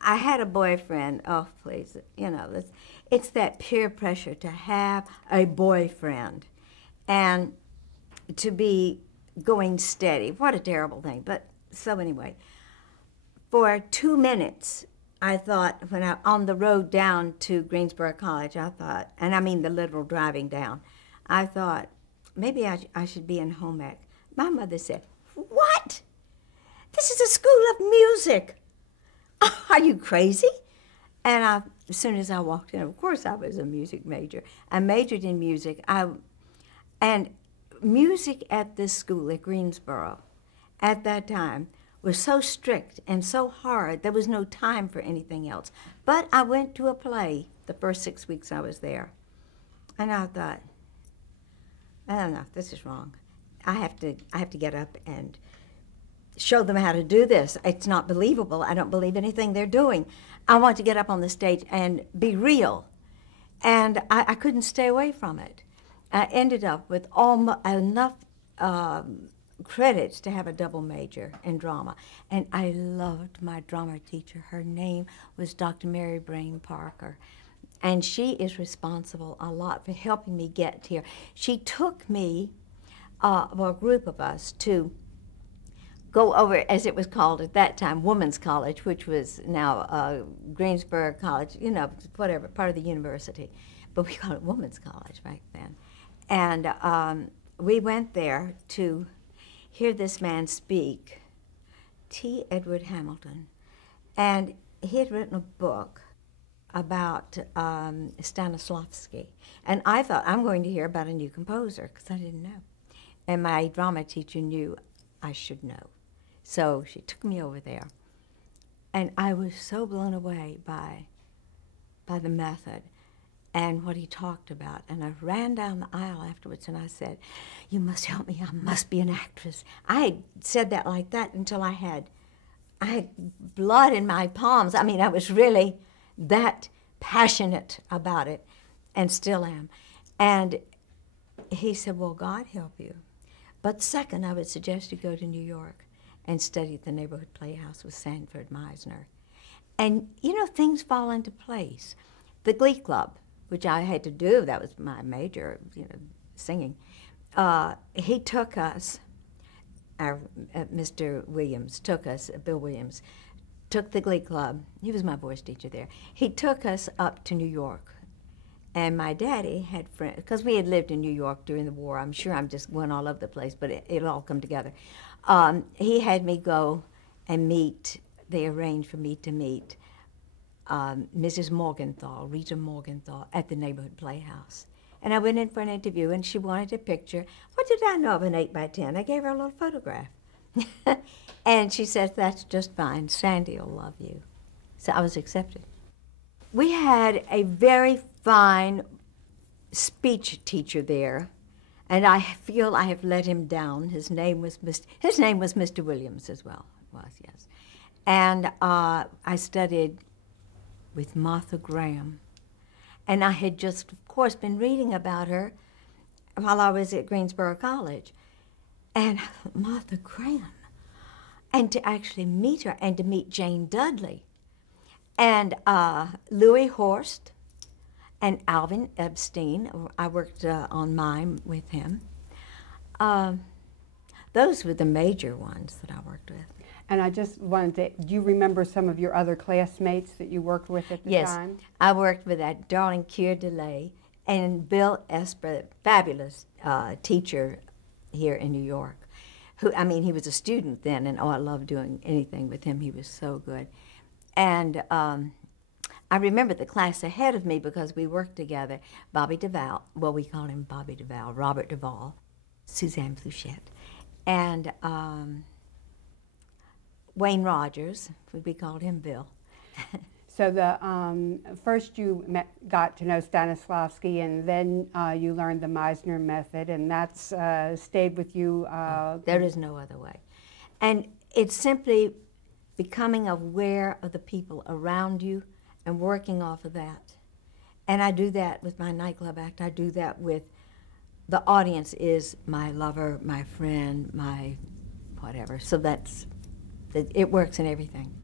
I had a boyfriend. Oh, please, you know, it's that peer pressure to have a boyfriend and to be going steady. What a terrible thing. But so anyway, for 2 minutes, I thought, when I on the road down to Greensboro College, I thought, and I mean the literal driving down, I thought, maybe I should be in home ec. My mother said, "What? This is a school of music. Are you crazy?" And as soon as I walked in, of course I was a music major. I majored in music. And music at this school at Greensboro at that time was so strict and so hard, there was no time for anything else. But I went to a play the first 6 weeks I was there. And I thought, I don't know, this is wrong. I have to get up and show them how to do this. It's not believable. I don't believe anything they're doing. I want to get up on the stage and be real. And I couldn't stay away from it. I ended up with enough credits to have a double major in drama. And I loved my drama teacher. Her name was Dr. Mary Brain Parker. And she is responsible a lot for helping me get here. She took me, a group of us, to go over, as it was called at that time, Women's College, which was now Greensboro College, you know, whatever, part of the university. But we called it Women's College back then. And we went there to hear this man speak, T. Edward Hamilton. And he had written a book about Stanislavski. And I thought, I'm going to hear about a new composer, because I didn't know. And my drama teacher knew I should know. So she took me over there. And I was so blown away by the method and what he talked about. And I ran down the aisle afterwards and I said, "You must help me, I must be an actress." I had said that like that until I had blood in my palms. I mean, I was really that passionate about it, and still am. And he said, "Well, God help you. But second, I would suggest you go to New York and study at the Neighborhood Playhouse with Sanford Meisner." And, you know, things fall into place. The Glee Club, which I had to do, that was my major, you know, singing. He took us, Mr. Williams took us, Bill Williams, took the Glee Club. He was my voice teacher there. He took us up to New York. And my daddy had friends, because we had lived in New York during the war. I'm sure I'm just going all over the place, but it'll all come together. He had me go and meet, they arranged for me to meet Mrs. Morgenthau, Rita Morgenthau, at the Neighborhood Playhouse. And I went in for an interview, and she wanted a picture. What did I know of an 8x10? I gave her a little photograph. And she said, "That's just fine. Sandy will love you." So I was accepted. We had a very fine speech teacher there, and I feel I have let him down. His name was Mr. Williams as well. It was, yes. And I studied with Martha Graham. And I had just, of course, been reading about her while I was at Greensboro College. And Martha Graham. And to actually meet her, and to meet Jane Dudley. And Louis Horst and Alvin Epstein. I worked on mime with him. Those were the major ones that I worked with. And I just wanted to, do you remember some of your other classmates that you worked with at the time? Yes, I worked with that darling Keir DeLay and Bill Esper, fabulous teacher here in New York. Who, I mean, he was a student then, and oh, I loved doing anything with him. He was so good. And I remember the class ahead of me because we worked together. Bobby Duvall, well, we called him Bobby Duvall, Robert Duvall, Suzanne Fluchette, and Wayne Rogers, we called him Bill. So the first you got to know Stanislavski, and then you learned the Meisner method, and that's stayed with you. There is no other way. And it's simply becoming aware of the people around you and working off of that. And I do that with my nightclub act. I do that with the audience is my lover, my friend, my whatever. So it works in everything.